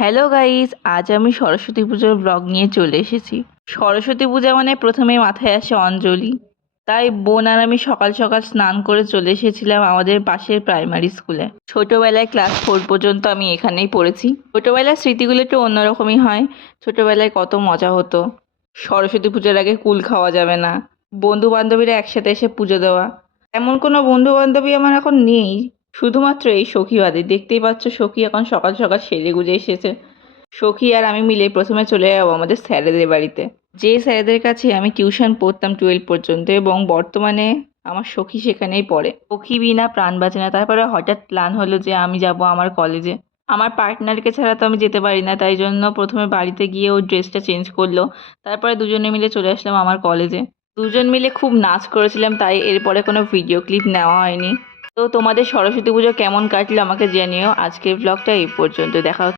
Hello guys, আজ আমি সরস্বতী পুজোর ব্লগ নিয়ে চলে এসেছি। সরস্বতী পূজা মানে প্রথমেই মাথায় আসে অঞ্জলি। তাই বোন আর আমি সকাল সকাল স্নান করে চলে এসেছিলাম আমাদের পাশের প্রাইমারি স্কুলে। ছোটবেলায় ক্লাস 4 পর্যন্ত আমি এখানেই পড়েছি। ছোটবেলার স্মৃতিগুলো একটু অন্যরকমই হয়। ছোটবেলায় কত মজা হতো। সরস্বতী পুজোর আগে কুল খাওয়া যাবে না, বন্ধু বান্ধবীরা একসাথে এসে পুজো দেওয়া। এমন কোনো বন্ধু বান্ধবী আমার এখন নেই, শুধুমাত্র এই সখীবাদী। দেখতেই পাচ্ছ, সখী এখন সকাল সকাল সেজে গুজে এসেছে। সখী আর আমি মিলে প্রথমে চলে যাবো আমাদের স্যারেদের বাড়িতে, যে স্যারেদের কাছে আমি টিউশন পড়তাম 12 পর্যন্ত, এবং বর্তমানে আমার সখী সেখানেই পড়ে। সখী বিনা প্রাণ বাঁচে না। তারপরে হঠাৎ প্ল্যান হলো যে আমি যাব আমার কলেজে। আমার পার্টনারকে ছাড়া তো আমি যেতে পারি না, তাই জন্য প্রথমে বাড়িতে গিয়ে ও ড্রেসটা চেঞ্জ করলো। তারপরে দুজনে মিলে চলে আসলাম আমার কলেজে। দুজন মিলে খুব নাচ করেছিলাম, তাই এরপরে কোনো ভিডিও ক্লিপ নেওয়া হয়নি। তো তোমাদের সরস্বতী পুজো কেমন কাটলো আমাকে জানিও। আজকের ব্লগটা এই পর্যন্ত। দেখা হচ্ছে